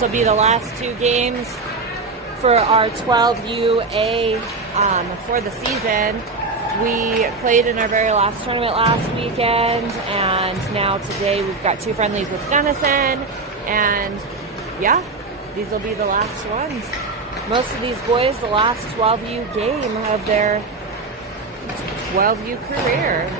This will be the last two games for our 12UA for the season. We played in our very last tournament last weekend, and now today we've got two friendlies with Gunnison, and yeah, these will be the last ones. Most of these boys, the last 12U game of their 12U career.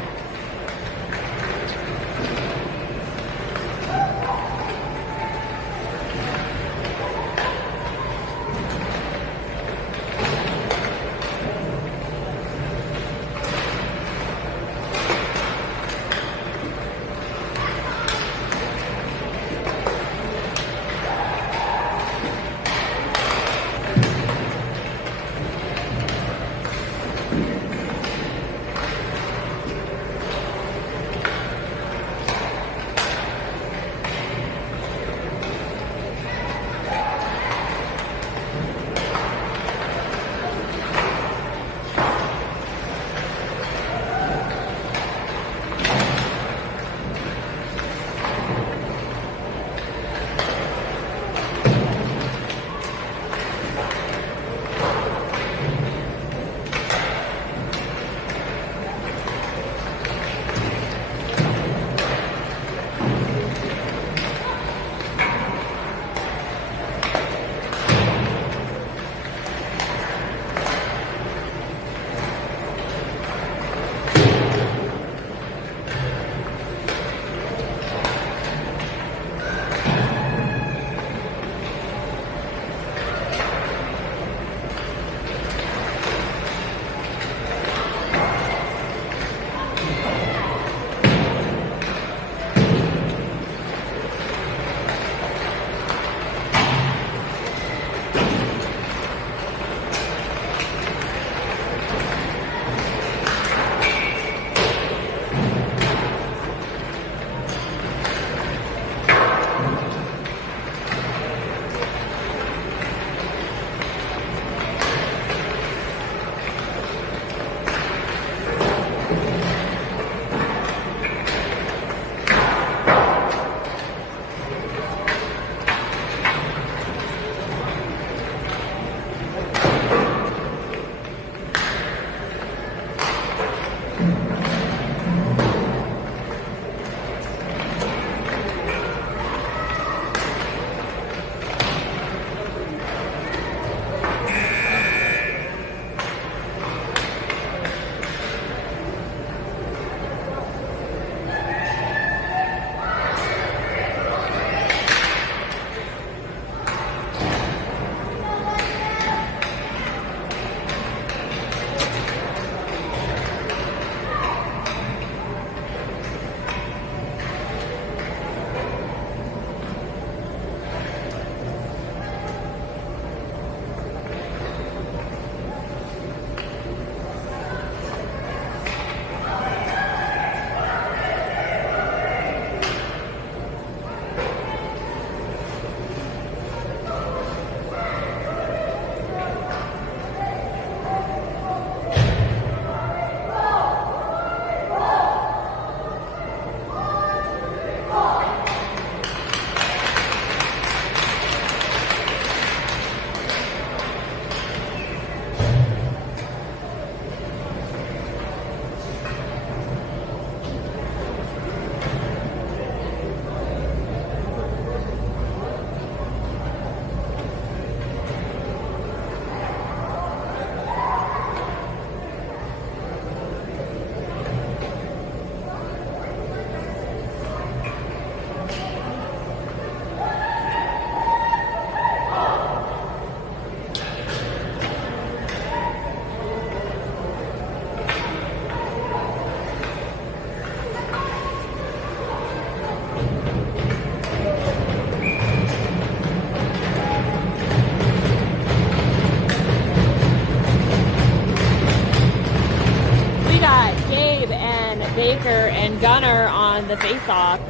Baker and Gunner on the face-off.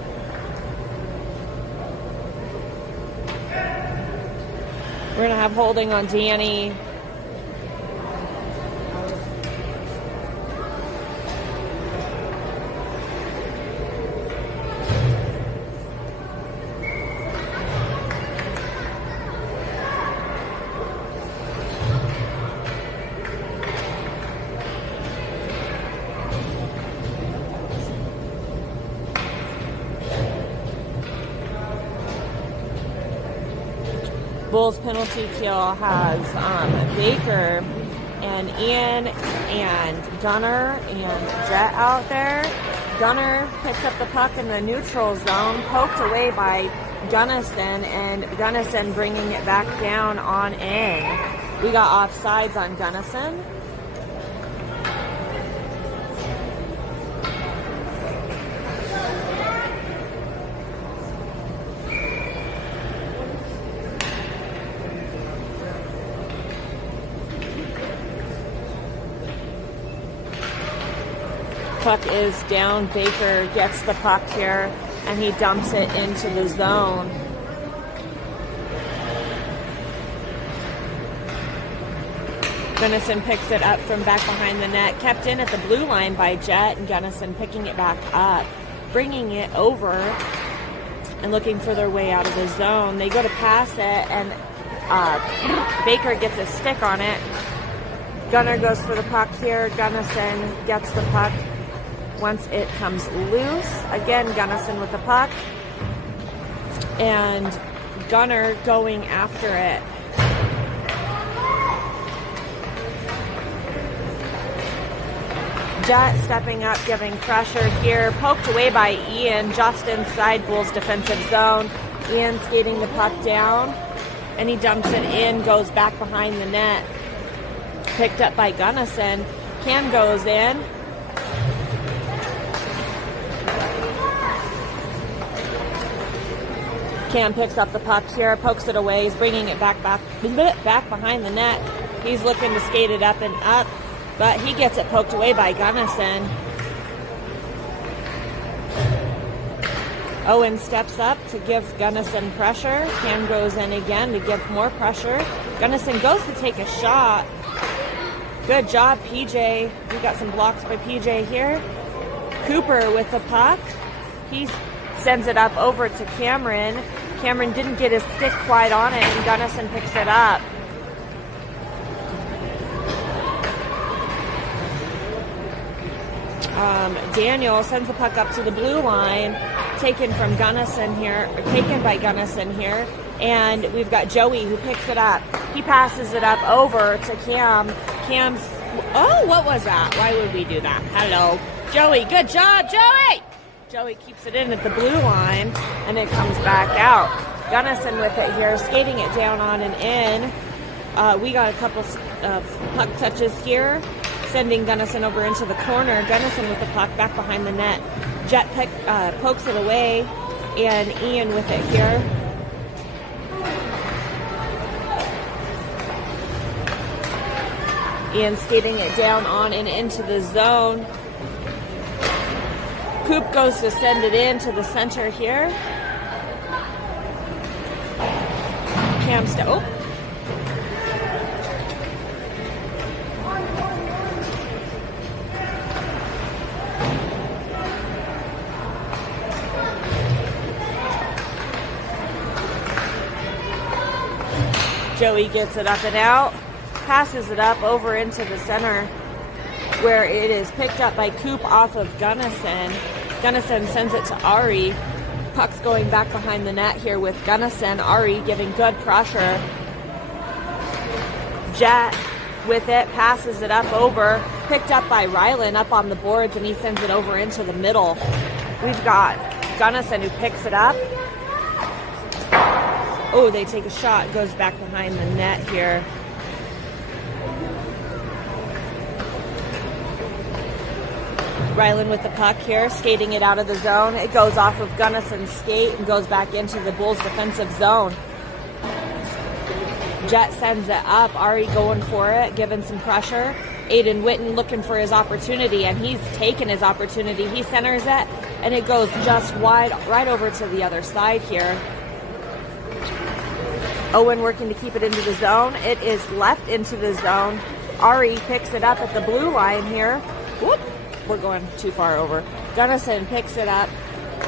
We're going to have holding on Danny. Bulls penalty kill has Baker and Ian and Gunner and Jet out there. Gunner picks up the puck in the neutral zone, poked away by Gunnison, and Gunnison bringing it back down on in. We got offsides on Gunnison. Puck is down. Baker gets the puck here, and he dumps it into the zone. Gunnison picks it up from back behind the net, kept in at the blue line by Jet, and Gunnison picking it back up, bringing it over, and looking for their way out of the zone. They go to pass it, and Baker gets a stick on it. Gunner goes for the puck here. Gunnison gets the puck. Once it comes loose, again, Gunnison with the puck, and Gunner going after it. Jet stepping up, giving pressure here, poked away by Ian, just inside Bulls defensive zone. Ian skating the puck down, and he dumps it in, goes back behind the net. Picked up by Gunnison. Cam goes in. Cam picks up the puck here, pokes it away. He's bringing it back behind the net. He's looking to skate it up and up, but he gets it poked away by Gunnison. Owen steps up to give Gunnison pressure. Cam goes in again to give more pressure. Gunnison goes to take a shot. Good job, PJ. We got some blocks by PJ here. Cooper with the puck. He sends it up over to Cameron. Cameron didn't get his stick quite on it, and Gunnison picks it up. Daniel sends the puck up to the blue line, taken by Gunnison here, and we've got Joey who picks it up. He passes it up over to Cam. Cam's, oh, what was that? Why would we do that? Hello. Joey, good job, Joey! Joey keeps it in at the blue line, and it comes back out. Gunnison with it here, skating it down on and in. We got a couple of puck touches here, sending Gunnison over into the corner. Gunnison with the puck back behind the net. Jet pokes it away, and Ian with it here. Ian skating it down on and into the zone. Coop goes to send it in to the center here. Oh. Joey gets it up and out, passes it up over into the center, where it is picked up by Coop off of Gunnison. Gunnison sends it to Ari. Puck's going back behind the net here with Gunnison. Ari giving good pressure. Jet with it, passes it up over. Picked up by Rylan up on the boards, and he sends it over into the middle. We've got Gunnison who picks it up. Oh, they take a shot. Goes back behind the net here. Rylan with the puck here, skating it out of the zone. It goes off of Gunnison's skate and goes back into the Bulls' defensive zone. Jet sends it up. Ari going for it, giving some pressure. Aiden Witten looking for his opportunity, and he's taken his opportunity. He centers it, and it goes just wide, right over to the other side here. Owen working to keep it into the zone. It is left into the zone. Ari picks it up at the blue line here. Whoop. We're going too far over. Gunnison picks it up.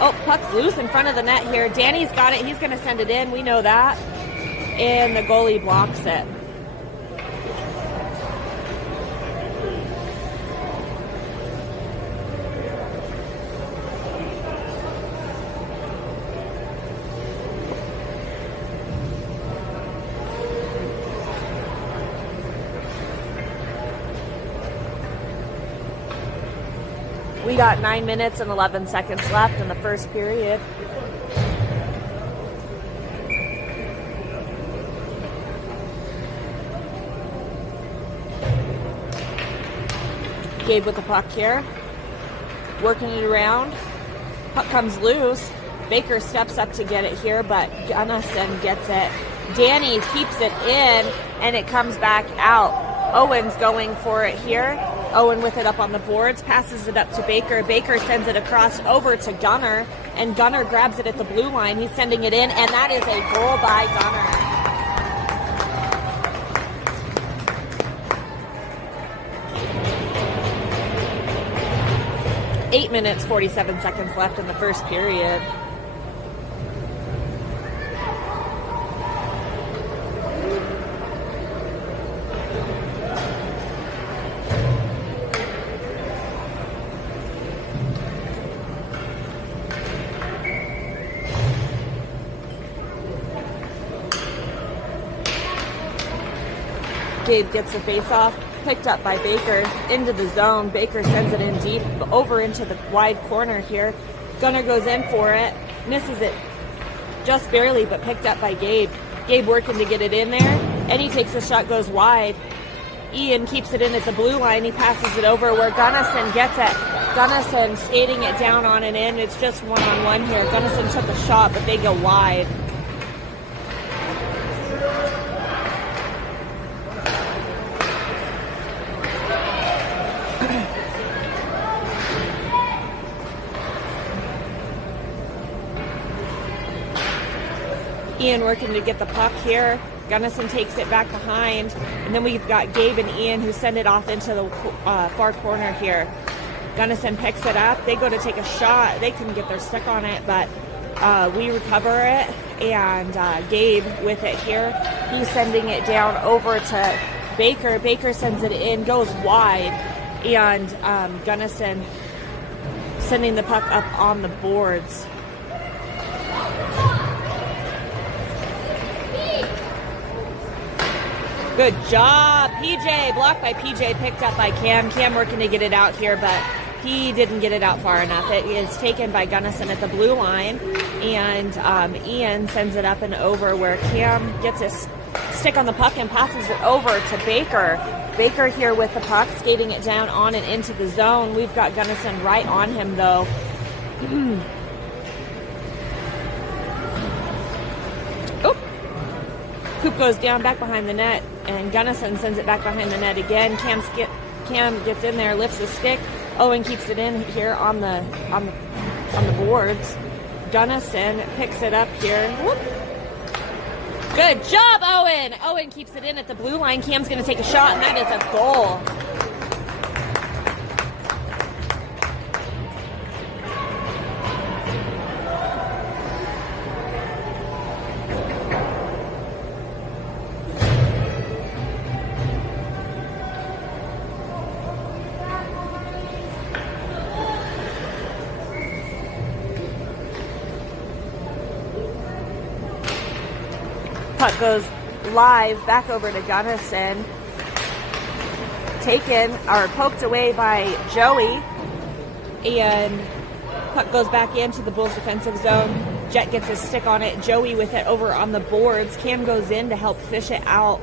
Oh, puck's loose in front of the net here. Danny's got it. He's going to send it in. We know that. And the goalie blocks it. We got 9 minutes and 11 seconds left in the first period. Gabe with the puck here, working it around. Puck comes loose. Baker steps up to get it here, but Gunnison gets it. Danny keeps it in, and it comes back out. Owen's going for it here. Owen with it up on the boards, passes it up to Baker. Baker sends it across over to Gunner, and Gunner grabs it at the blue line. He's sending it in, and that is a goal by Gunner. 8 minutes, 47 seconds left in the first period. Gabe gets the face-off, picked up by Baker into the zone. Baker sends it in deep over into the wide corner here. Gunner goes in for it, misses it just barely, but picked up by Gabe. Gabe working to get it in there, and he takes a shot, goes wide. Ian keeps it in at the blue line. He passes it over where Gunnison gets it. Gunnison skating it down on and in. It's just one-on-one here. Gunnison took a shot, but they go wide. Ian working to get the puck here. Gunnison takes it back behind. And then we've got Gabe and Ian who send it off into the far corner here. Gunnison picks it up. They go to take a shot. They couldn't get their stick on it, but we recover it. And Gabe with it here. He's sending it down over to Baker. Baker sends it in, goes wide. And Gunnison sending the puck up on the boards. Good job, PJ. Blocked by PJ, picked up by Cam. Cam working to get it out here, but he didn't get it out far enough. It is taken by Gunnison at the blue line, and Ian sends it up and over where Cam gets his stick on the puck and passes it over to Baker. Baker here with the puck, skating it down on and into the zone. We've got Gunnison right on him, though. Coop goes down back behind the net, and Gunnison sends it back behind the net again. Cam gets in there, lifts the stick. Owen keeps it in here on the boards. Gunnison picks it up here. Whoop. Good job, Owen! Owen keeps it in at the blue line. Cam's going to take a shot, and that is a goal. Puck goes live back over to Gunnison. Taken or poked away by Joey. And puck goes back into the Bulls defensive zone. Jet gets his stick on it. Joey with it over on the boards. Cam goes in to help fish it out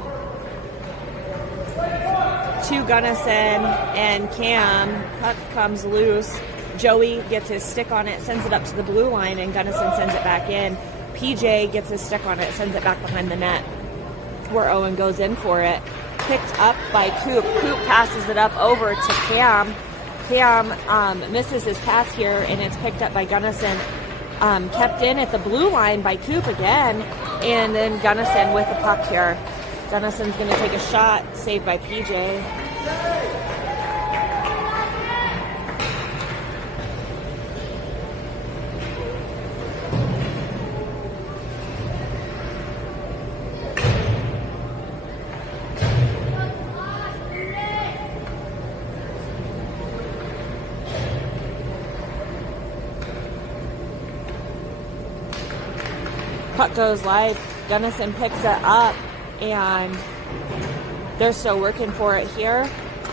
to Gunnison and Cam. Puck comes loose. Joey gets his stick on it, sends it up to the blue line, and Gunnison sends it back in. PJ gets his stick on it, sends it back behind the net where Owen goes in for it. Picked up by Coop. Coop passes it up over to Cam. Cam misses his pass here, and it's picked up by Gunnison. Kept in at the blue line by Coop again, and then Gunnison with the puck here. Gunnison's going to take a shot, saved by PJ. Puck goes live. Gunnison picks it up, and they're still working for it here.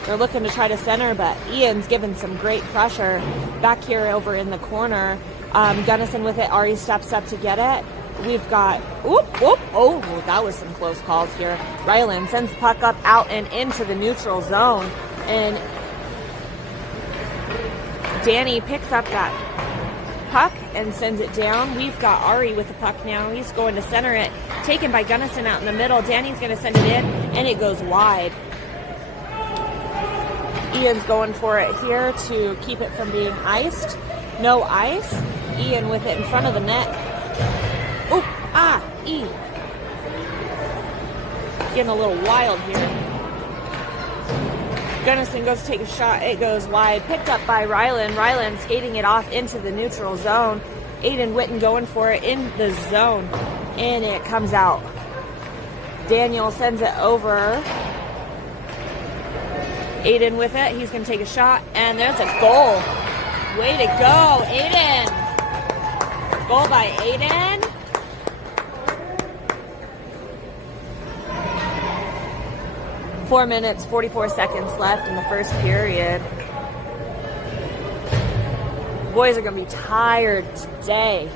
They're looking to try to center, but Ian's given some great pressure back here over in the corner. Gunnison with it. Ari steps up to get it. We've got, oh, that was some close calls here. Ryland sends the puck up, out, and into the neutral zone. And Danny picks up that puck and sends it down. We've got Ari with the puck now. He's going to center it. Taken by Gunnison out in the middle. Danny's going to send it in, and it goes wide. Ian's going for it here to keep it from being iced. No ice. Ian with it in front of the net. Getting a little wild here. Gunnison goes to take a shot. It goes wide. Picked up by Ryland. Ryland skating it off into the neutral zone. Aiden Witten going for it in the zone. And it comes out. Daniel sends it over. Aiden with it. He's going to take a shot. And there's a goal. Way to go, Aiden. Goal by Aiden. Four minutes, 44 seconds left in the first period. Boys are going to be tired today.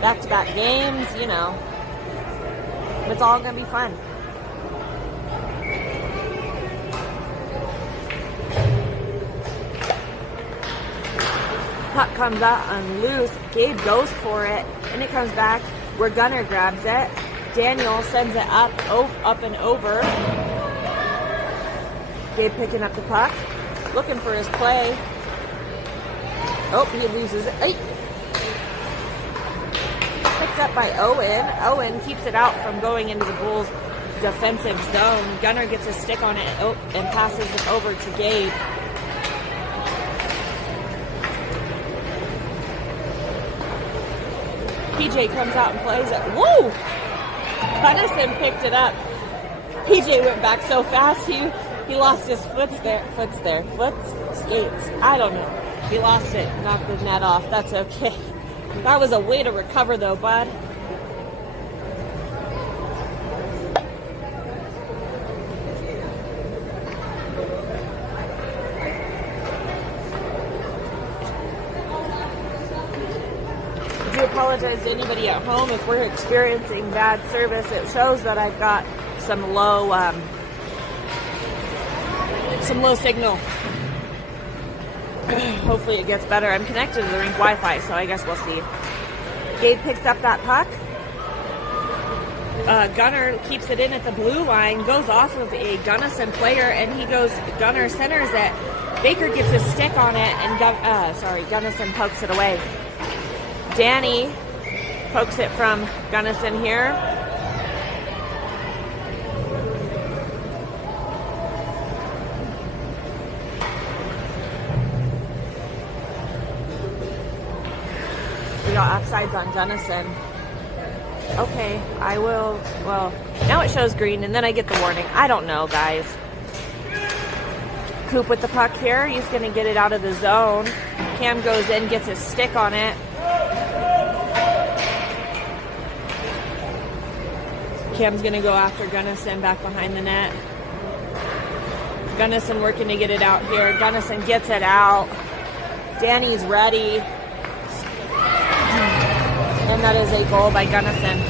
Back-to-back games, you know. It's all going to be fun. Puck comes out on loose. Gabe goes for it, and it comes back where Gunner grabs it. Daniel sends it up and over. Gabe picking up the puck, looking for his play. Oh, he loses it. Hey. Picked up by Owen. Owen keeps it out from going into the Bulls' defensive zone. Gunner gets a stick on it and passes it over to Gabe. PJ comes out and plays it. Woo! Gunnison picked it up. PJ went back so fast he lost his skates. I don't know. He lost it, knocked the net off. That's okay. That was a way to recover though, bud. I do apologize to anybody at home if we're experiencing bad service. It shows that I've got some low signal. Hopefully it gets better. I'm connected to the rink Wi-Fi, so I guess we'll see. Gabe picks up that puck. Gunner keeps it in at the blue line, goes off of a Gunnison player, and Gunner centers it. Baker gets his stick on it, and Gunnison pokes it away. Danny pokes it from Gunnison here. We got offsides on Gunnison. Okay, I will. Well, now it shows green, and then I get the warning. I don't know, guys. Coop with the puck here. He's going to get it out of the zone. Cam goes in, gets his stick on it. Cam's going to go after Gunnison back behind the net. Gunnison working to get it out here. Gunnison gets it out. Danny's ready. And that is a goal by Gunnison.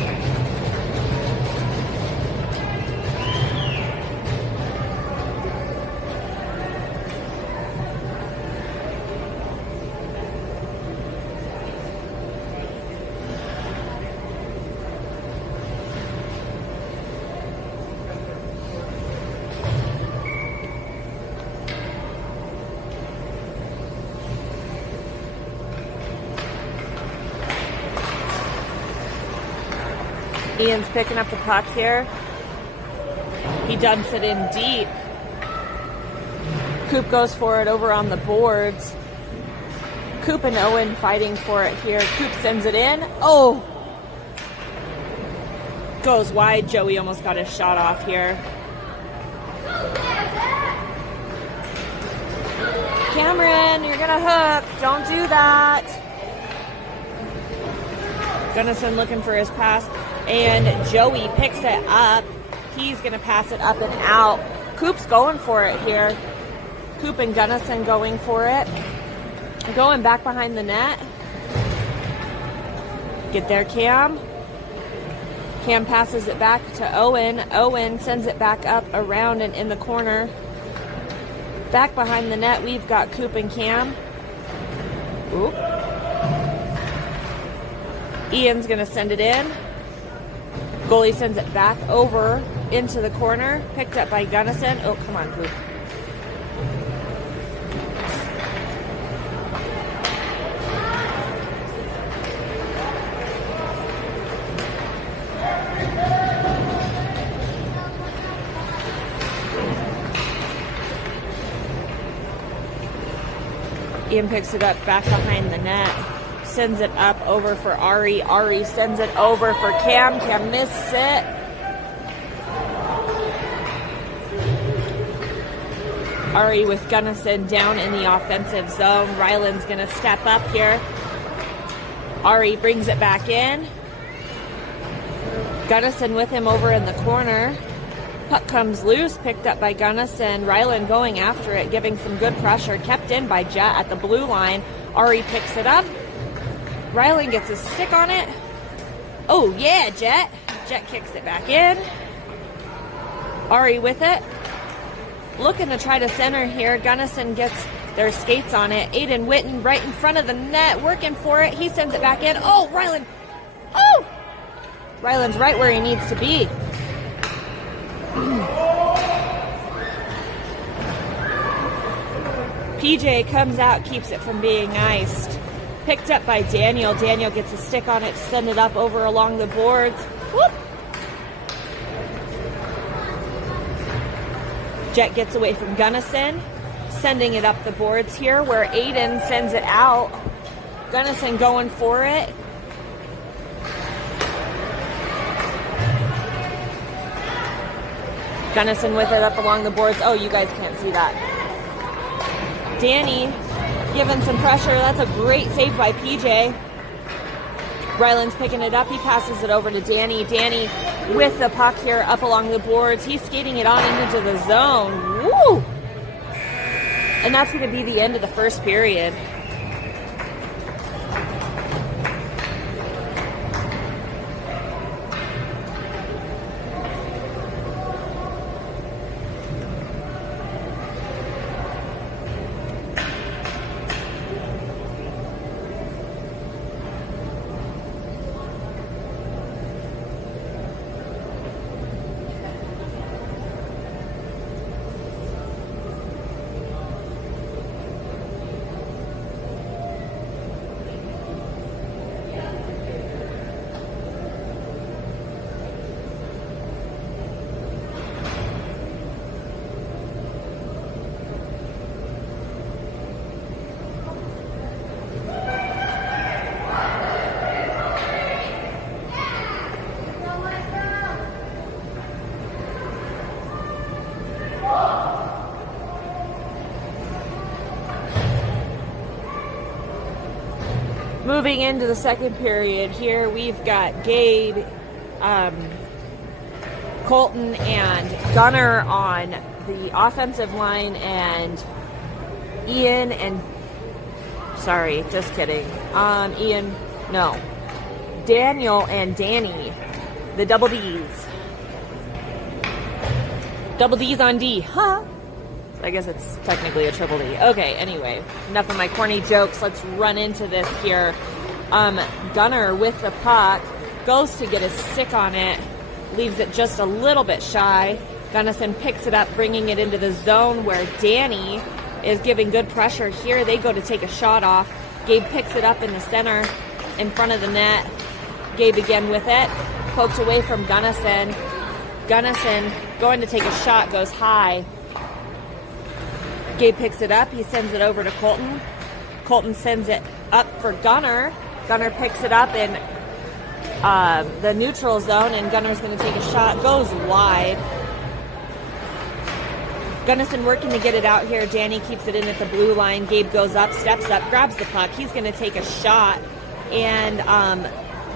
Ian's picking up the puck here. He dumps it in deep. Coop goes for it over on the boards. Coop and Owen fighting for it here. Coop sends it in. Oh! Goes wide. Joey almost got his shot off here. Cameron, you're gonna hook. Don't do that. Gunnison looking for his pass. And Joey picks it up. He's going to pass it up and out. Coop's going for it here. Coop and Gunnison going for it. Going back behind the net. Get there, Cam. Cam passes it back to Owen. Owen sends it back up, around, and in the corner. Back behind the net, we've got Coop and Cam. Oop. Ian's going to send it in. Goalie sends it back over into the corner. Picked up by Gunnison. Oh, come on, Coop. Ian picks it up back behind the net. Sends it up over for Ari. Ari sends it over for Cam. Cam misses it. Ari with Gunnison down in the offensive zone. Ryland's going to step up here. Ari brings it back in. Gunnison with him over in the corner. Puck comes loose, picked up by Gunnison. Ryland going after it, giving some good pressure. Kept in by Jet at the blue line. Ari picks it up. Ryland gets a stick on it. Oh, yeah, Jet. Jet kicks it back in. Ari with it. Looking to try to center here. Gunnison gets their skates on it. Aiden Witten right in front of the net, working for it. He sends it back in. Oh, Ryland. Oh! Ryland's right where he needs to be. PJ comes out, keeps it from being iced. Picked up by Daniel. Daniel gets a stick on it to send it up over along the boards. Whoop! Jet gets away from Gunnison, sending it up the boards here where Aiden sends it out. Gunnison going for it. Gunnison with it up along the boards. Oh, you guys can't see that. Danny giving some pressure. That's a great save by PJ. Ryland's picking it up. He passes it over to Danny. Danny with the puck here up along the boards. He's skating it on into the zone. Woo! And that's going to be the end of the first period. Moving into the second period here, we've got Gabe, Colton, and Gunner on the offensive line, and Ian and, sorry, just kidding, Daniel and Danny, the double D's. Double D's on D, huh? I guess it's technically a triple D. Okay, anyway, enough of my corny jokes. Let's run into this here. Gunner with the puck goes to get a stick on it, leaves it just a little bit shy. Gunnison picks it up, bringing it into the zone where Danny is giving good pressure here. They go to take a shot off. Gabe picks it up in the center in front of the net. Gabe again with it. Poked away from Gunnison. Gunnison going to take a shot, goes high. Gabe picks it up. He sends it over to Colton. Colton sends it up for Gunner. Gunner picks it up in the neutral zone, and Gunner's going to take a shot. Goes wide. Gunnison working to get it out here. Danny keeps it in at the blue line. Gabe goes up, steps up, grabs the puck. He's going to take a shot, and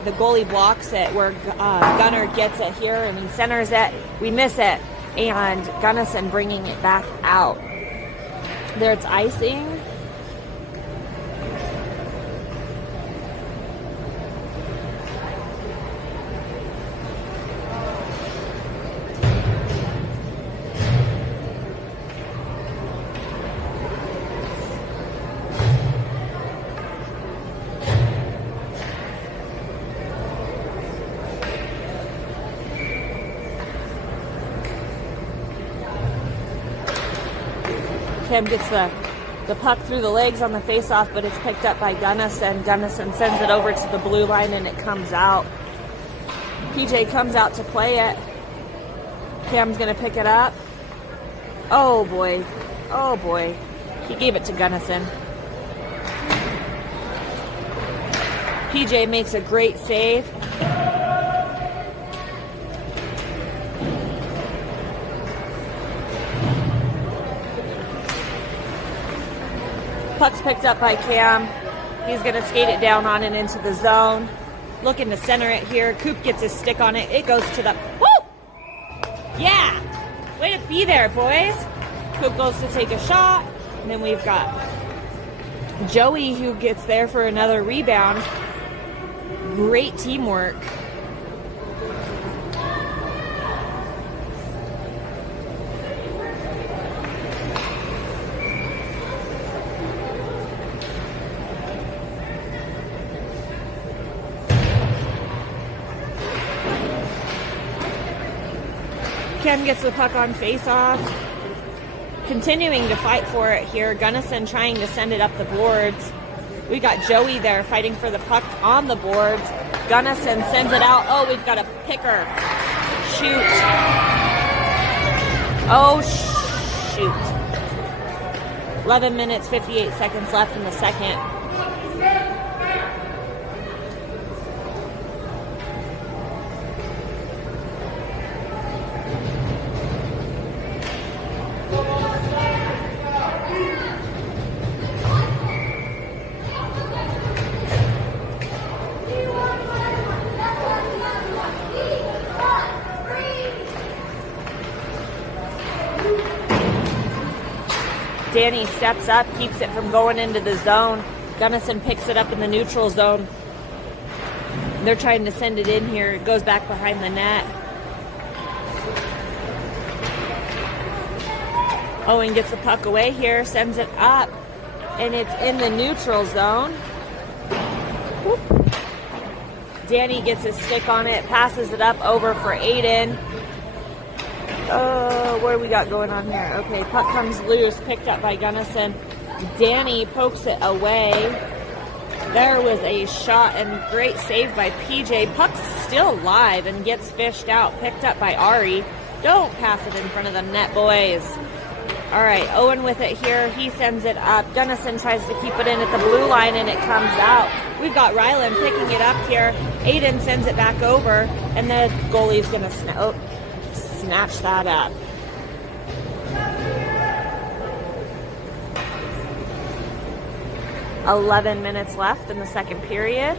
the goalie blocks it where Gunner gets it here, and he centers it. We miss it, and Gunnison bringing it back out. There's icing. Kim gets the puck through the legs on the face-off, but it's picked up by Gunnison. Gunnison sends it over to the blue line, and it comes out. PJ comes out to play it. Cam's going to pick it up. Oh, boy. Oh, boy. He gave it to Gunnison. PJ makes a great save. Puck's picked up by Cam. He's going to skate it down on and into the zone. Looking to center it here. Coop gets his stick on it. It goes to the... Woo! Yeah! Way to be there, boys. Coop goes to take a shot. And then we've got Joey who gets there for another rebound. Great teamwork. Ken gets the puck on face-off. Continuing to fight for it here. Gunnison trying to send it up the boards. We got Joey there fighting for the puck on the boards. Gunnison sends it out. Oh, we've got a picker. Shoot. Oh, shoot. 11 minutes, 58 seconds left in the second. Danny steps up, keeps it from going into the zone. Gunnison picks it up in the neutral zone. They're trying to send it in here. It goes back behind the net. Owen gets the puck away here, sends it up, and it's in the neutral zone. Whoop. Danny gets his stick on it, passes it up over for Aiden. What do we got going on here? Okay, puck comes loose, picked up by Gunnison. Danny pokes it away. There was a shot and great save by PJ. Puck's still live and gets fished out, picked up by Ari. Don't pass it in front of the net, boys. All right, Owen with it here. He sends it up. Gunnison tries to keep it in at the blue line, and it comes out. We've got Rylan picking it up here. Aiden sends it back over, and the goalie's going to snatch that up. "11 minutes left in the second period.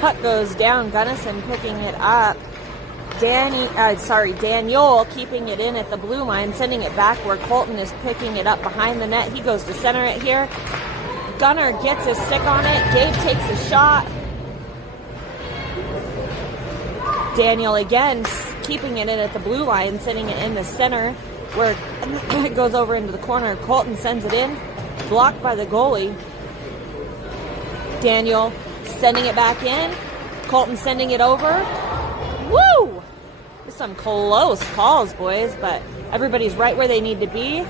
Puck goes down. Gunnison picking it up. Daniel keeping it in at the blue line, sending it back where Colton is picking it up behind the net. He goes to center it here. Gunner gets his stick on it. Gabe takes a shot. Daniel again keeping it in at the blue line, sending it in the center where it goes over into the corner. Colton sends it in, blocked by the goalie. Daniel sending it back in. Colton sending it over. Woo! There's some close calls, boys, but everybody's right where they need to be.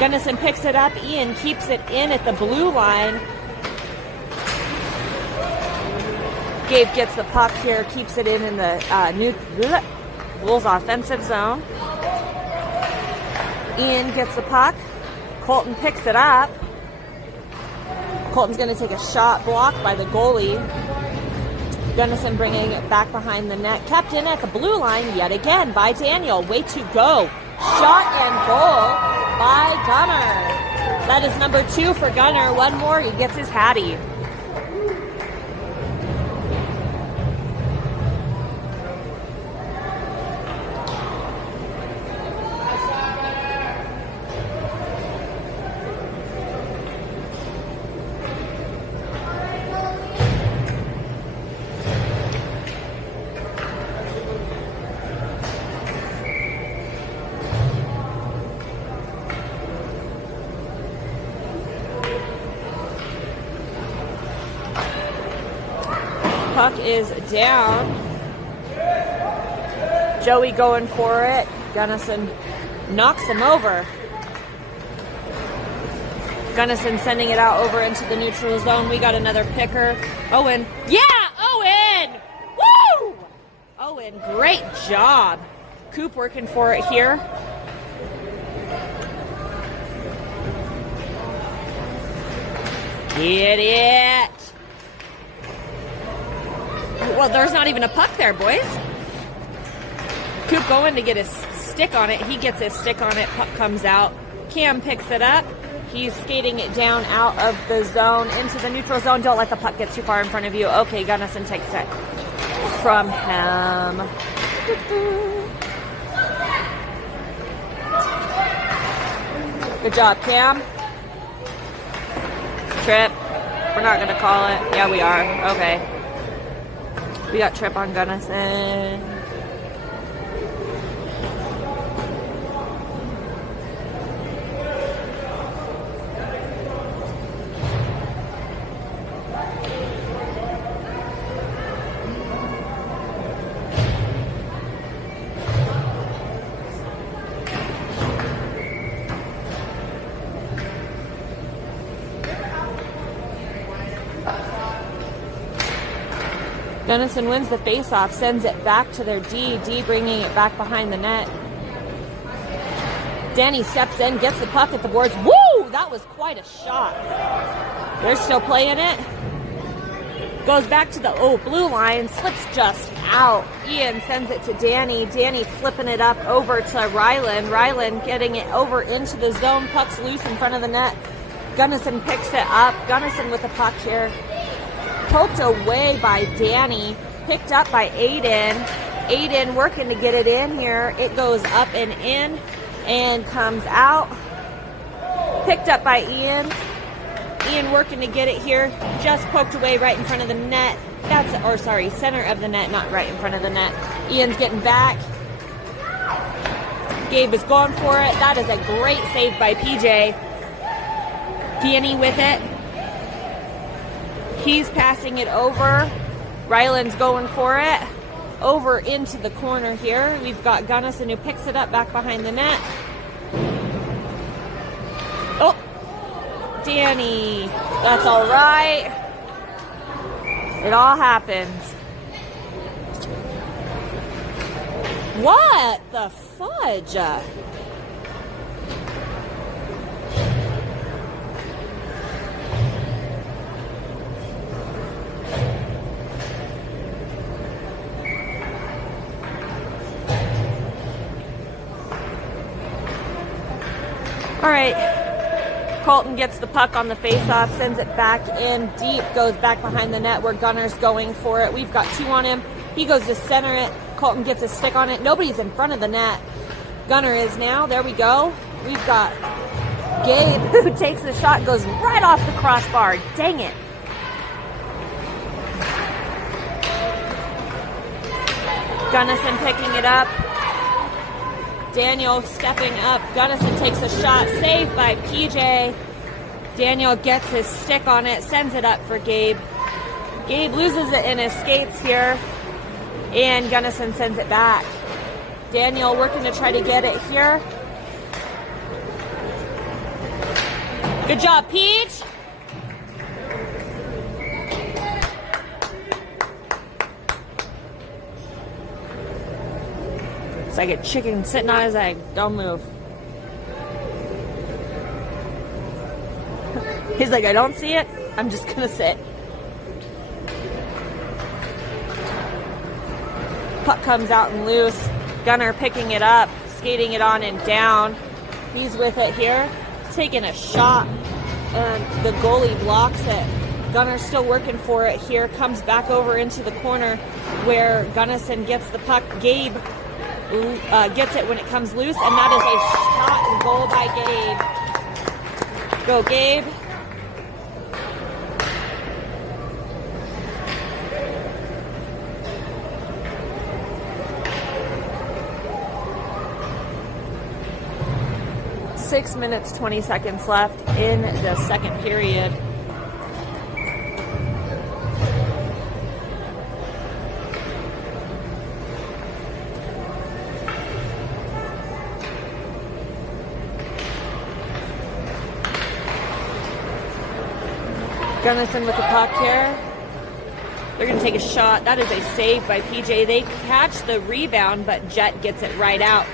Gunnison picks it up. Ian keeps it in at the blue line. Gabe gets the puck here, keeps it in the Bulls offensive zone. Ian gets the puck. Colton picks it up. Colton's going to take a shot, blocked by the goalie. Gunnison bringing it back behind the net. Kept in at the blue line yet again by Daniel. Way to go. Shot and goal by Gunner. That is number 2 for Gunner. One more, he gets his hattie. Puck is down. Joey going for it. Gunnison knocks him over. Gunnison sending it out over into the neutral zone. We got another picker. Owen. Yeah, Owen! Woo! Owen, great job. Coop working for it here. Get it. Well, there's not even a puck there, boys. Coop going to get his stick on it. He gets his stick on it. Puck comes out. Cam picks it up. He's skating it down out of the zone into the neutral zone. Don't let the puck get too far in front of you. Okay, Gunnison takes it from him. Good job, Cam. Trip. We're not going to call it. Yeah, we are. Okay. We got trip on Gunnison. Gunnison wins the faceoff, sends it back to their D. D bringing it back behind the net. Danny steps in, gets the puck at the boards. Woo! That was quite a shot. They're still playing it. Goes back to the blue line, slips just out. Ian sends it to Danny. Danny flipping it up over to Rylan. Rylan getting it over into the zone. Puck's loose in front of the net. Gunnison picks it up. Gunnison with the puck here. Poked away by Danny, picked up by Aiden. Aiden working to get it in here. It goes up and in and comes out. Picked up by Ian. Ian working to get it here. Just poked away right in front of the net. Center of the net, not right in front of the net. Ian's getting back. Gabe is going for it. That is a great save by PJ. Danny with it. He's passing it over. Ryland's going for it. Over into the corner here. We've got Gunnison who picks it up back behind the net. Oh, Danny. That's all right. It all happens. What the fudge? All right, Colton gets the puck on the faceoff, sends it back in deep, goes back behind the net where Gunner's going for it. We've got 2 on him. He goes to center it. Colton gets a stick on it. Nobody's in front of the net. Gunner is now. There we go. We've got Gabe who takes the shot, goes right off the crossbar. Dang it. Gunnison picking it up. Daniel stepping up. Gunnison takes a shot. Saved by PJ. Daniel gets his stick on it. Sends it up for Gabe. Gabe loses it in his skates here. And Gunnison sends it back. Daniel working to try to get it here. Good job, Peach. It's like a chicken sitting on his egg. Don't move. He's like, I don't see it. I'm just going to sit. Puck comes out and loose. Gunner picking it up, skating it on and down. He's with it here. taking a shot, and the goalie blocks it. Gunner's still working for it here, comes back over into the corner where Gunnison gets the puck. Gabe gets it when it comes loose, and that is a shot and goal by Gabe. Go, Gabe. Six minutes, 20 seconds left in the second period. Gunnison with the puck here. They're going to take a shot. That is a save by PJ. They catch the rebound, but Jet gets it right out.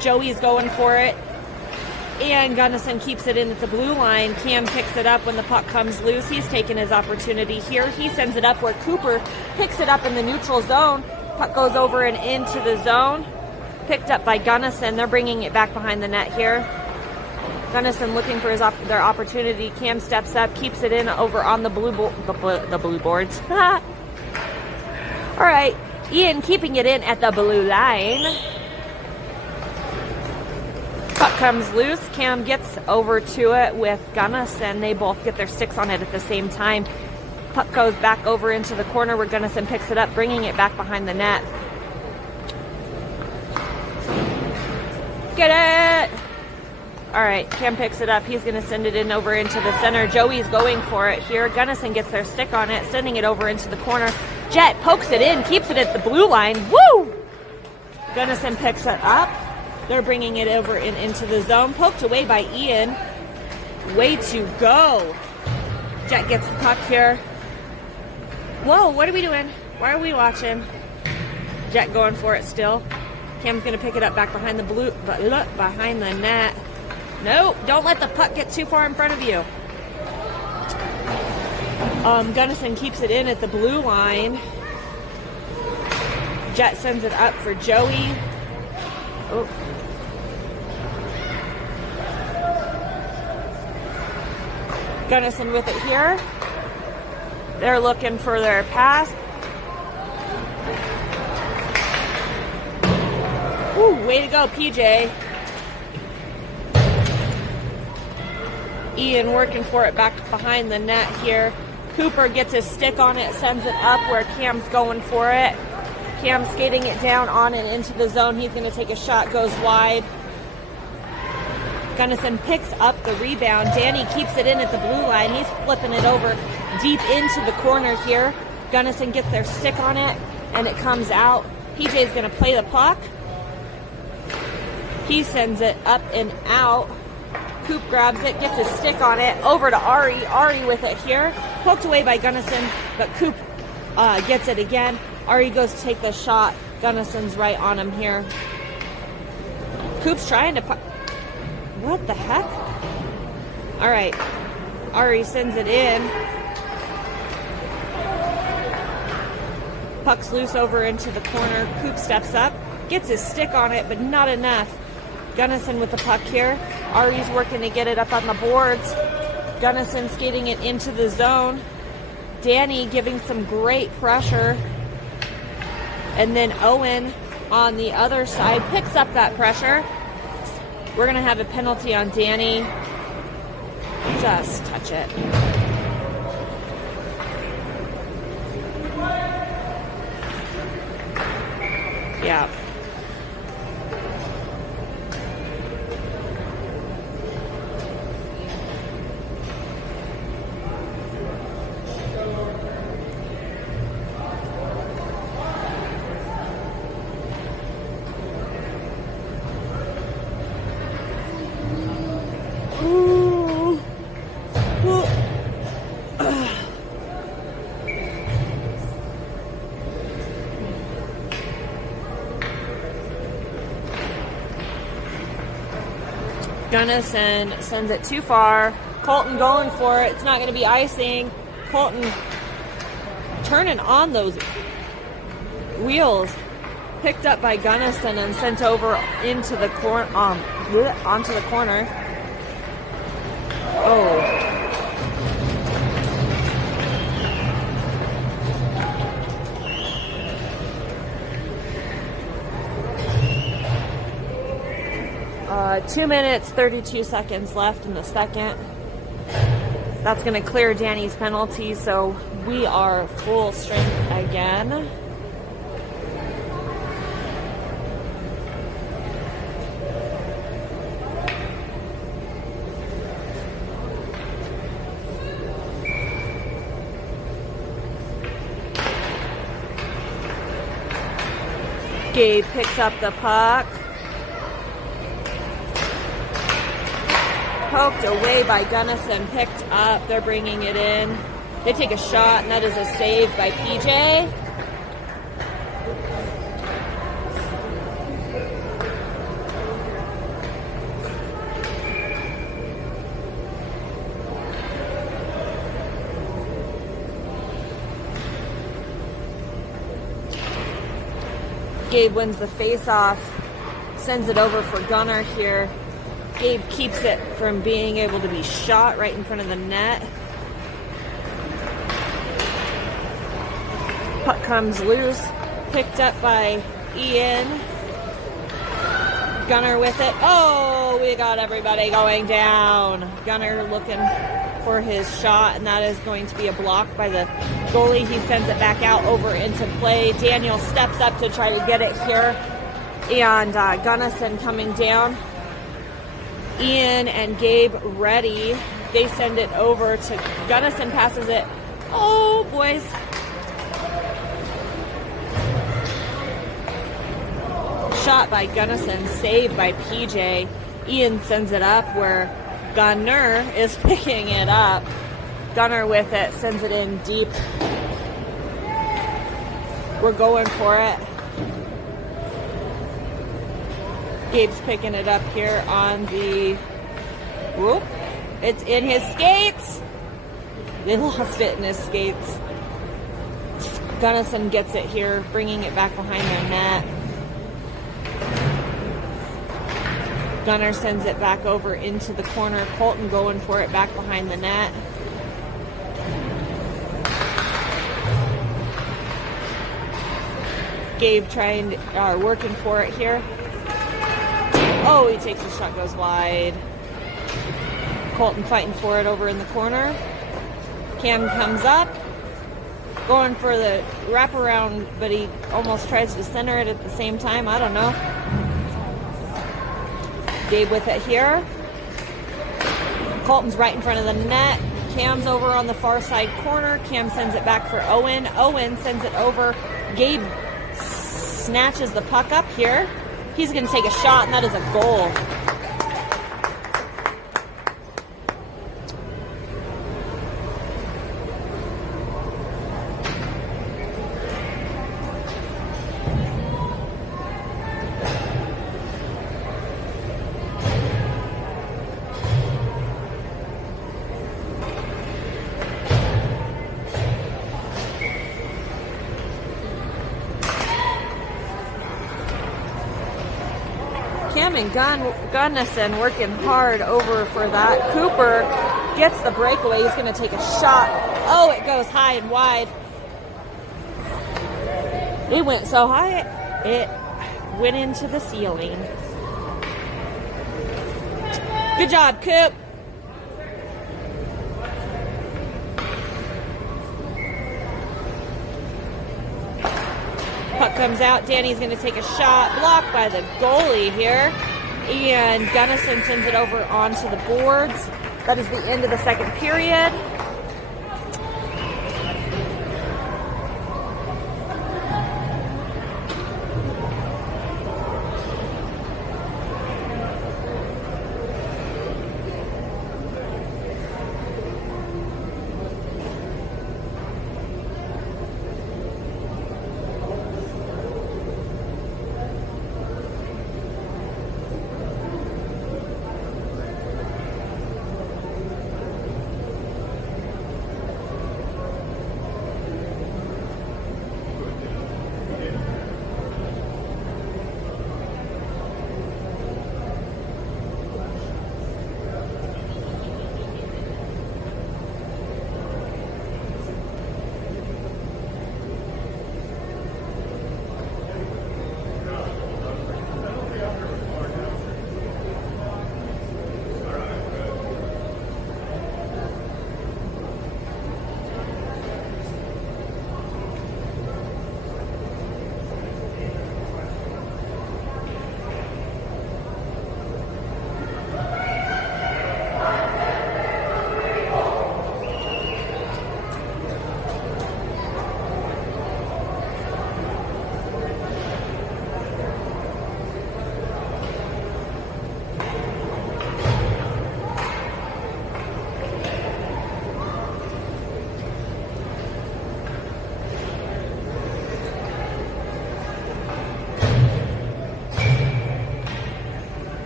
Joey's going for it, and Gunnison keeps it in at the blue line. Cam picks it up when the puck comes loose. He's taken his opportunity here. He sends it up where Cooper picks it up in the neutral zone. Puck goes over and into the zone. Picked up by Gunnison. They're bringing it back behind the net here. Gunnison looking for their opportunity. Cam steps up, keeps it in over on the blue boards. All right, Ian keeping it in at the blue line. Puck comes loose. Cam gets over to it with Gunnison. They both get their sticks on it at the same time. Puck goes back over into the corner where Gunnison picks it up, bringing it back behind the net. Get it! All right, Cam picks it up. He's going to send it in over into the center. Joey's going for it here. Gunnison gets their stick on it, sending it over into the corner. Jet pokes it in, keeps it at the blue line. Woo! Gunnison picks it up. They're bringing it over and into the zone. Poked away by Ian. Way to go. Jet gets the puck here. Whoa, what are we doing? Why are we watching? Jet going for it still. Cam's going to pick it up back behind the behind the net. Nope, don't let the puck get too far in front of you. Gunnison keeps it in at the blue line. Jet sends it up for Joey. Oh. Gunnison with it here. They're looking for their pass. Ooh, way to go, PJ. Ian working for it back behind the net here. Cooper gets his stick on it, sends it up where Cam's going for it. Cam skating it down on and into the zone. He's going to take a shot, goes wide. Gunnison picks up the rebound. Danny keeps it in at the blue line. He's flipping it over deep into the corner here. Gunnison gets their stick on it, and it comes out. PJ's going to play the puck. He sends it up and out. Coop grabs it, gets his stick on it, over to Ari. Ari with it here. Poked away by Gunnison, but Coop gets it again. Ari goes to take the shot. Gunnison's right on him here. Coop's trying to... What the heck? All right. Ari sends it in. Puck's loose over into the corner. Coop steps up, gets his stick on it, but not enough. Gunnison with the puck here. Ari's working to get it up on the boards. Gunnison skating it into the zone. Danny giving some great pressure. And then Owen on the other side picks up that pressure. We're going to have a penalty on Danny. Just touch it. Yeah. Gunnison sends it too far. Colton going for it. It's not going to be icing. Colton turning on those wheels. Picked up by Gunnison and sent over into the onto the corner. Oh. 2 minutes, 32 seconds left in the second. That's going to clear Danny's penalty, so we are full strength again. Gabe picks up the puck. Poked away by Gunnison, picked up. They're bringing it in. They take a shot, and that is a save by PJ. Gabe wins the face-off, sends it over for Gunner here. Gabe keeps it from being able to be shot right in front of the net. Puck comes loose, picked up by Ian. Gunner with it. Oh, we got everybody going down. Gunner looking for his shot, and that is going to be a block by the goalie. He sends it back out over into play. Daniel steps up to try to get it here, and Gunnison coming down. Ian and Gabe ready. They send it over to Gunnison, passes it. Oh, boys. Shot by Gunnison, saved by PJ. Ian sends it up where Gunner is picking it up. Gunner with it, sends it in deep. We're going for it. Gabe's picking it up here on the, whoop, it's in his skates. They lost it in his skates. Gunnison gets it here, bringing it back behind their net. Gunner sends it back over into the corner. Colton going for it back behind the net. Gabe working for it here. Oh, he takes a shot, goes wide. Colton fighting for it over in the corner. Cam comes up, going for the wraparound, but he almost tries to center it at the same time. I don't know. Gabe with it here. Colton's right in front of the net. Cam's over on the far side corner. Cam sends it back for Owen. Owen sends it over. Gabe snatches the puck up here. He's going to take a shot, and that is a goal. Cam and Gunnison working hard over for that. Cooper gets the breakaway. He's going to take a shot. Oh, it goes high and wide. It went so high, it went into the ceiling. Good job, Coop. Puck comes out. Danny's going to take a shot. Blocked by the goalie here. And Gunnison sends it over onto the boards. That is the end of the second period.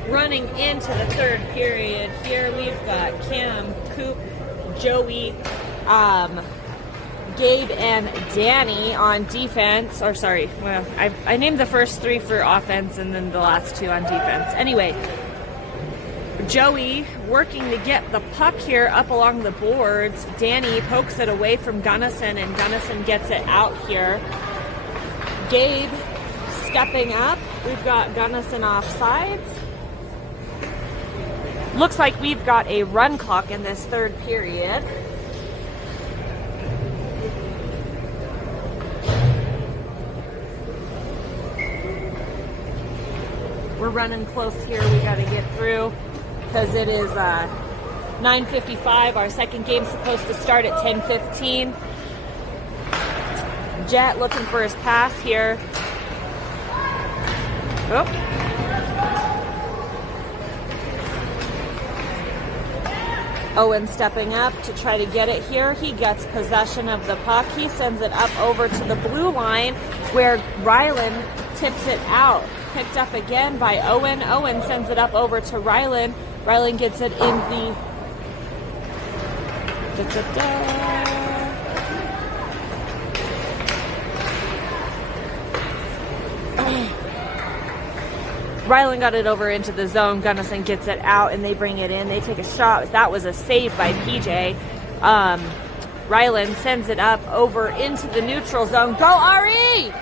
Running into the third period here, we've got Cam, Coop, Joey, Gabe, and Danny on defense. Or sorry, well, I named the first three for offense and then the last two on defense. Anyway, Joey working to get the puck here up along the boards. Danny pokes it away from Gunnison, and Gunnison gets it out here. Gabe stepping up. We've got Gunnison offsides. Looks like we've got a run clock in this third period. We're running close here. We got to get through because it is 9:55. Our second game's supposed to start at 10:15. Jet looking for his pass here. Oh. Owen stepping up to try to get it here. He gets possession of the puck. He sends it up over to the blue line where Rylan tips it out. Picked up again by Owen. Owen sends it up over to Rylan. Rylan gets it in the... Rylan got it over into the zone. Gunnison gets it out, and they bring it in. They take a shot. That was a save by PJ. Rylan sends it up over into the neutral zone. Go, Ari!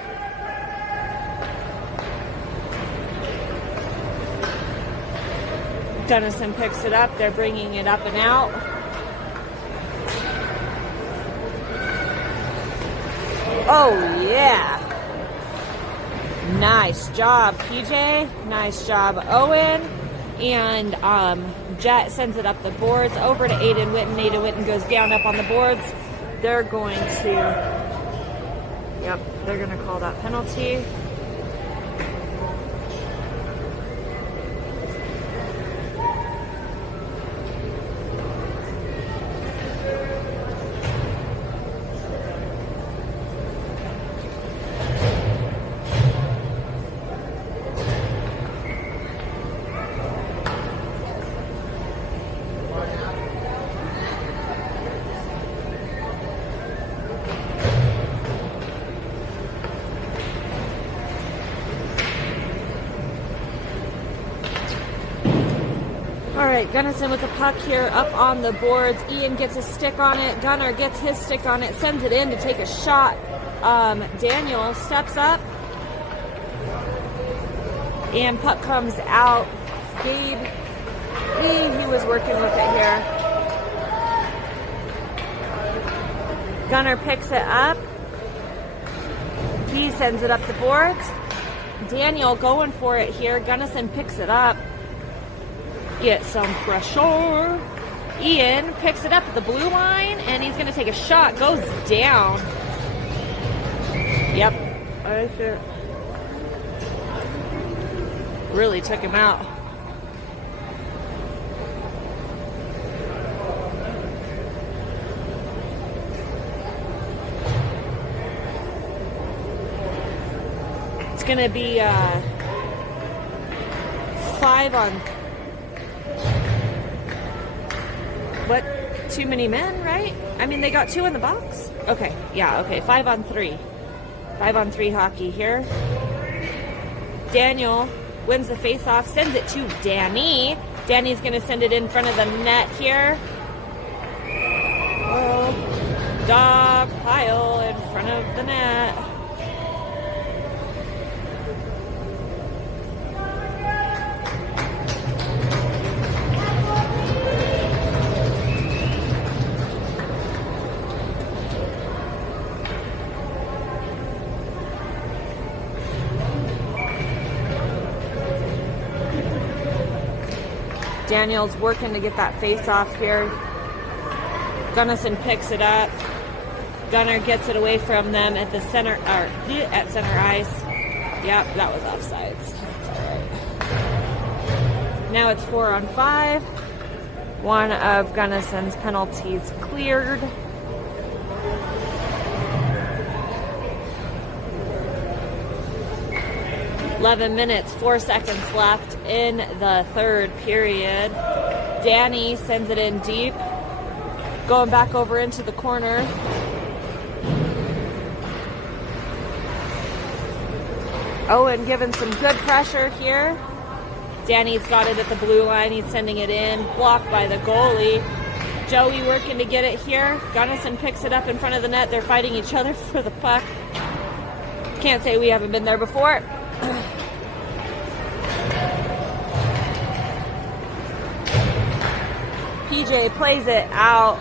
Gunnison picks it up. They're bringing it up and out. Oh, yeah. Nice job, PJ. Nice job, Owen. And Jet sends it up the boards over to Aiden Witten. Aiden Witten goes down up on the boards. They're going to call that penalty. Alright, Gunnison with the puck here up on the boards. Ian gets a stick on it. Gunnar gets his stick on it, sends it in to take a shot. Daniel steps up. And puck comes out. Gabe, he was working with it here. Gunnar picks it up. He sends it up the boards. Daniel going for it here. Gunnison picks it up. Get some pressure. Ian picks it up at the blue line, and he's going to take a shot. Goes down. Yep. Really took him out. It's going to be 5 on... What? Too many men, right? I mean, they got 2 in the box? Okay, yeah, okay. 5 on 3. 5 on 3 hockey here. Daniel wins the face-off, sends it to Danny. Danny's going to send it in front of the net here. Oh, dog pile in front of the net. Daniel's working to get that face off here. Gunnison picks it up. Gunnar gets it away from them at the center, or at center ice. Yep, that was offsides. That's all right. Now it's 4 on 5. One of Gunnison's penalties cleared. 11 minutes, 4 seconds left in the third period. Danny sends it in deep. Going back over into the corner. Owen giving some good pressure here. Danny's got it at the blue line. He's sending it in. Blocked by the goalie. Joey working to get it here. Gunnison picks it up in front of the net. They're fighting each other for the puck. Can't say we haven't been there before. PJ plays it out.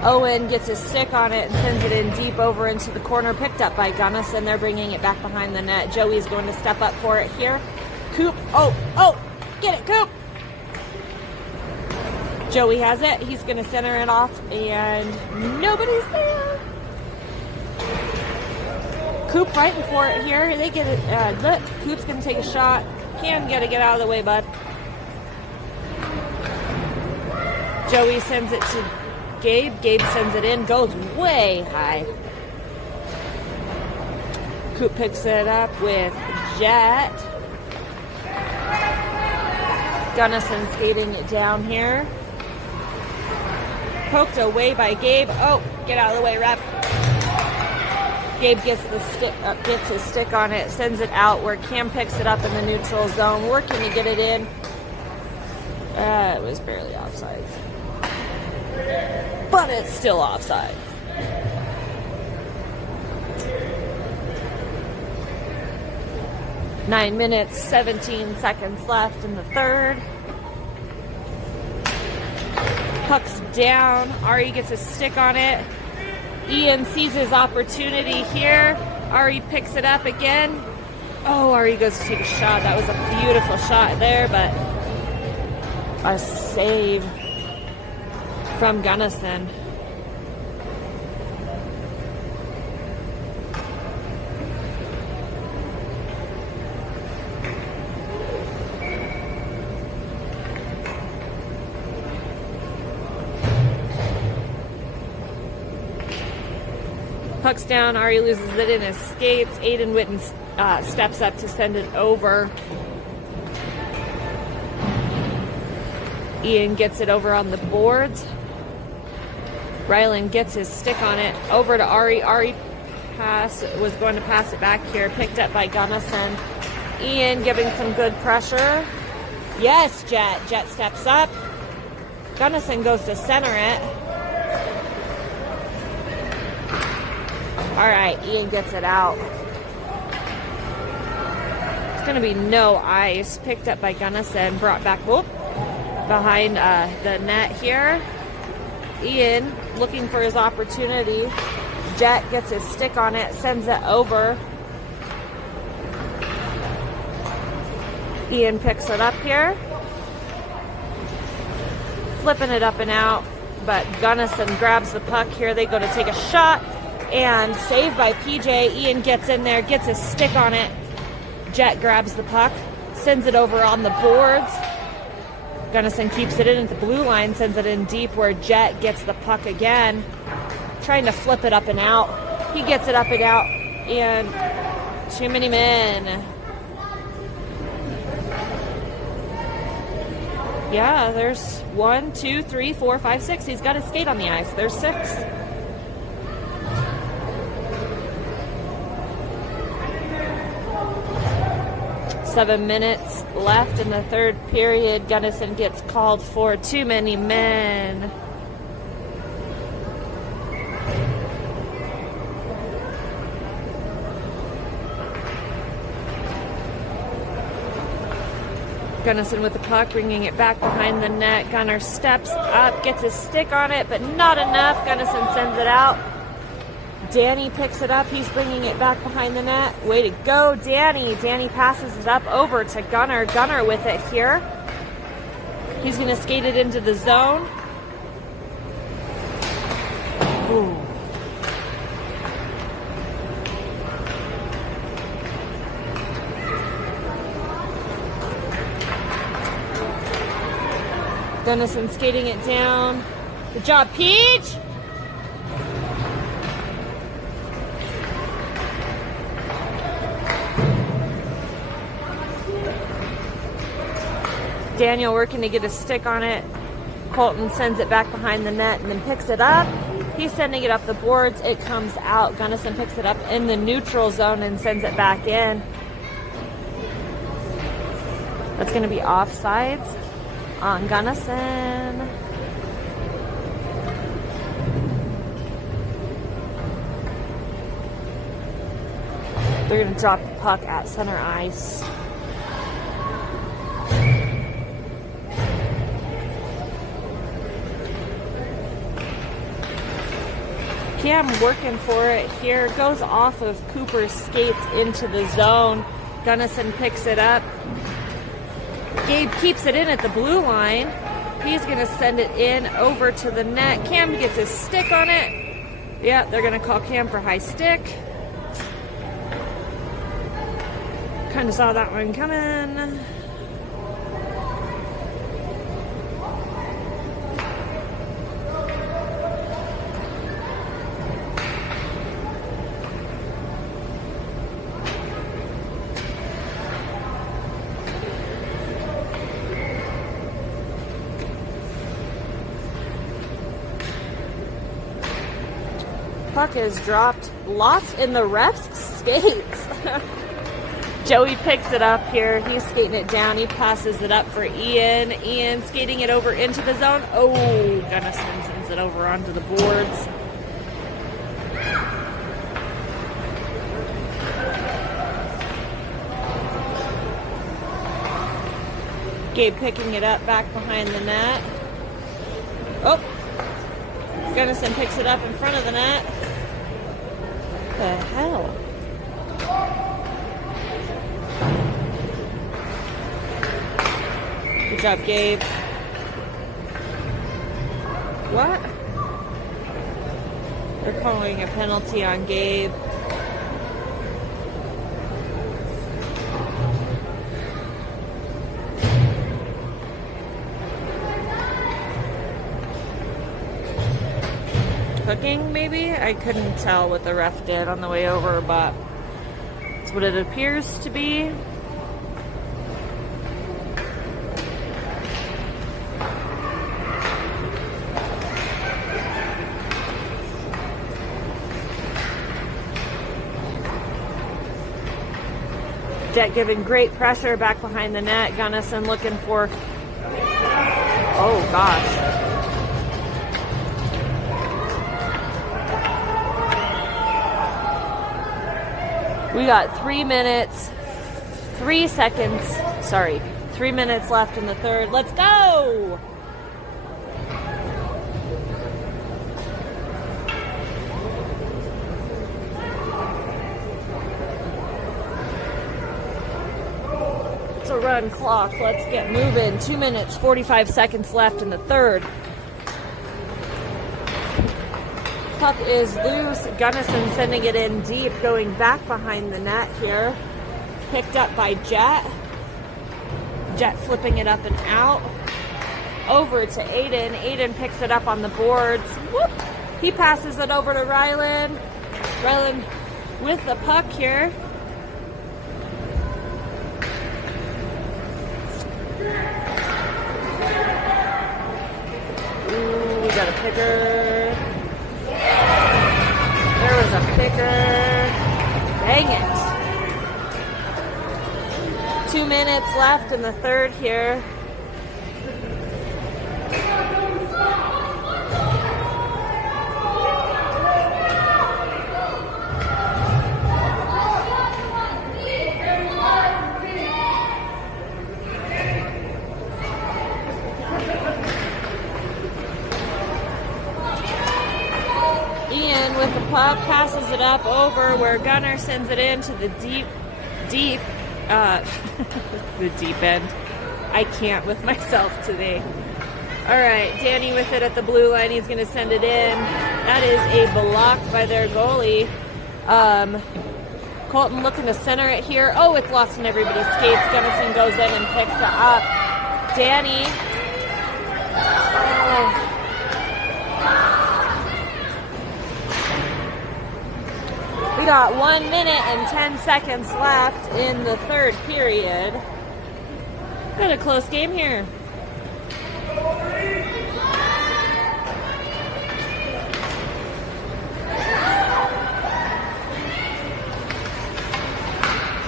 Owen gets his stick on it and sends it in deep over into the corner. Picked up by Gunnison. They're bringing it back behind the net. Joey's going to step up for it here. Coop. Oh, get it, Coop. Joey has it. He's going to center it off, and nobody's there. Coop fighting for it here. They get it. Look, Coop's going to take a shot. Cam, got to get out of the way, bud. Joey sends it to Gabe. Gabe sends it in. Goes way high. Coop picks it up with Jet. Gunnison skating it down here. Poked away by Gabe. Oh, get out of the way, ref. Gabe gets the stick, gets his stick on it, sends it out where Cam picks it up in the neutral zone, working to get it in. It was barely offside, but it's still offside. Nine minutes, 17 seconds left in the third. Puck's down. Ari gets a stick on it. Ian sees his opportunity here. Ari picks it up again. Oh, Ari goes to take a shot. That was a beautiful shot there, but a save from Gunnison. Puck's down. Ari loses it and escapes. Aiden Witten steps up to send it over. Ian gets it over on the boards. Ryland gets his stick on it. Over to Ari. Ari was going to pass it back here. Picked up by Gunnison. Ian giving some good pressure. Yes, Jet. Jet steps up. Gunnison goes to center it. All right, Ian gets it out. It's going to be no ice. Picked up by Gunnison. Brought back behind the net here. Ian looking for his opportunity. Jet gets his stick on it. Sends it over. Ian picks it up here. Flipping it up and out. But Gunnison grabs the puck here. They go to take a shot. And saved by PJ. Ian gets in there, gets his stick on it. Jet grabs the puck, sends it over on the boards. Gunnison keeps it in at the blue line, sends it in deep where Jet gets the puck again. Trying to flip it up and out. He gets it up and out, and too many men. Yeah, there's 1, 2, 3, 4, 5, 6. He's got his skate on the ice. There's 6. Seven minutes left in the third period. Gunnison gets called for too many men. Gunnison with the puck, bringing it back behind the net. Gunner steps up, gets his stick on it, but not enough. Gunnison sends it out. Danny picks it up. He's bringing it back behind the net. Way to go, Danny. Danny passes it up over to Gunner. Gunner with it here. He's going to skate it into the zone. Ooh. Gunnison skating it down. Good job, Peach. Daniel working to get a stick on it. Colton sends it back behind the net and then picks it up. He's sending it up the boards. It comes out. Gunnison picks it up in the neutral zone and sends it back in. That's going to be offsides on Gunnison. They're going to drop the puck at center ice. Cam working for it here. Goes off of Cooper's skates into the zone. Gunnison picks it up. Gabe keeps it in at the blue line. He's going to send it in over to the net. Cam gets his stick on it. Yeah, they're going to call Cam for high stick. Kind of saw that one coming. Puck is dropped, lost in the ref's skates. Joey picks it up here. He's skating it down. He passes it up for Ian. Ian skating it over into the zone. Oh, Gunnison sends it over onto the boards. Gabe picking it up back behind the net. Oh, Gunnison picks it up in front of the net. What the hell? Good job, Gabe. What? They're calling a penalty on Gabe. Hooking, maybe? I couldn't tell what the ref did on the way over, but it's what it appears to be. Jet giving great pressure back behind the net. Gunnison looking for... Oh, gosh. We got 3 minutes, 3 seconds, 3 minutes left in the third. Let's go! It's a run clock. Let's get moving. 2 minutes, 45 seconds left in the third. Puck is loose. Gunnison sending it in deep, going back behind the net here. Picked up by Jet. Jet flipping it up and out. Over to Aiden. Aiden picks it up on the boards. Whoop! He passes it over to Rylan. Rylan with the puck here. Ooh, we got a picker. There was a picker. Dang it. 2 minutes left in the third here. With the puck, passes it up over where Gunner sends it into the deep, the deep end. I can't with myself today. All right, Danny with it at the blue line. He's going to send it in. That is a block by their goalie. Colton looking to center it here. Oh, it's lost in everybody's skates. Gunnison goes in and picks it up. Danny. Oh. We got 1 minute and 10 seconds left in the third period. Got a close game here.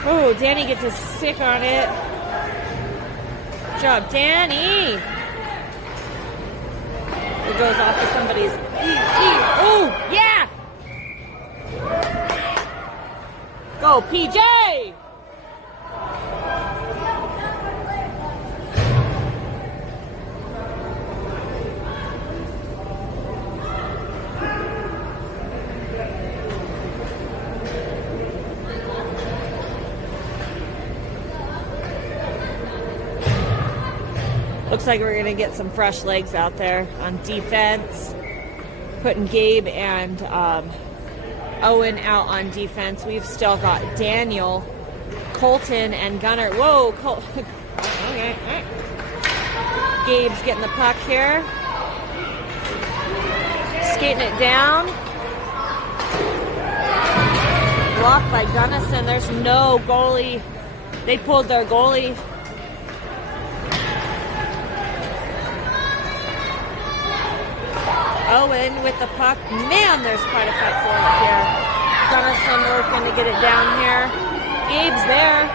Oh, Danny gets a stick on it. Good job, Danny. It goes off of somebody's. Oh, yeah! Go, PJ! Looks like we're going to get some fresh legs out there on defense. Putting Gabe and Owen out on defense. We've still got Daniel, Colton, and Gunner. Whoa, Colton. Okay, all right. Gabe's getting the puck here. Skating it down. Blocked by Gunnison. There's no goalie. They pulled their goalie. Owen with the puck. Man, there's quite a fight for it here. Gunnison working to get it down here. Gabe's there.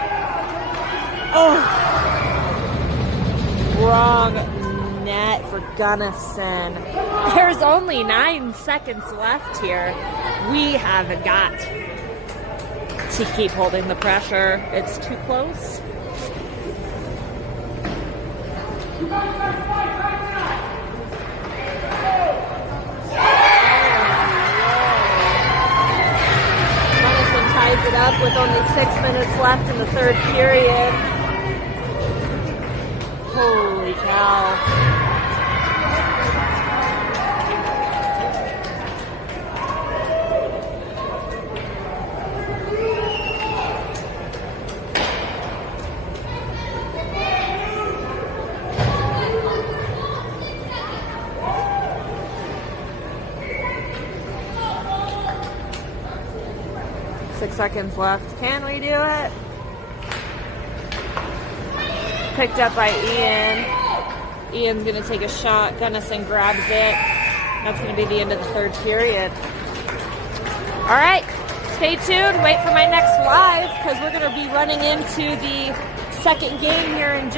Oh. Wrong net for Gunnison. There's only 9 seconds left here. We have got to keep holding the pressure. It's too close. Ties it up with only 6 minutes left in the third period. Holy cow. 6 seconds left. Can we do it? Picked up by Ian. Ian's going to take a shot. Gunnison grabs it. That's going to be the end of the third period. All right. Stay tuned. Wait for my next live because we're going to be running into the second game here in just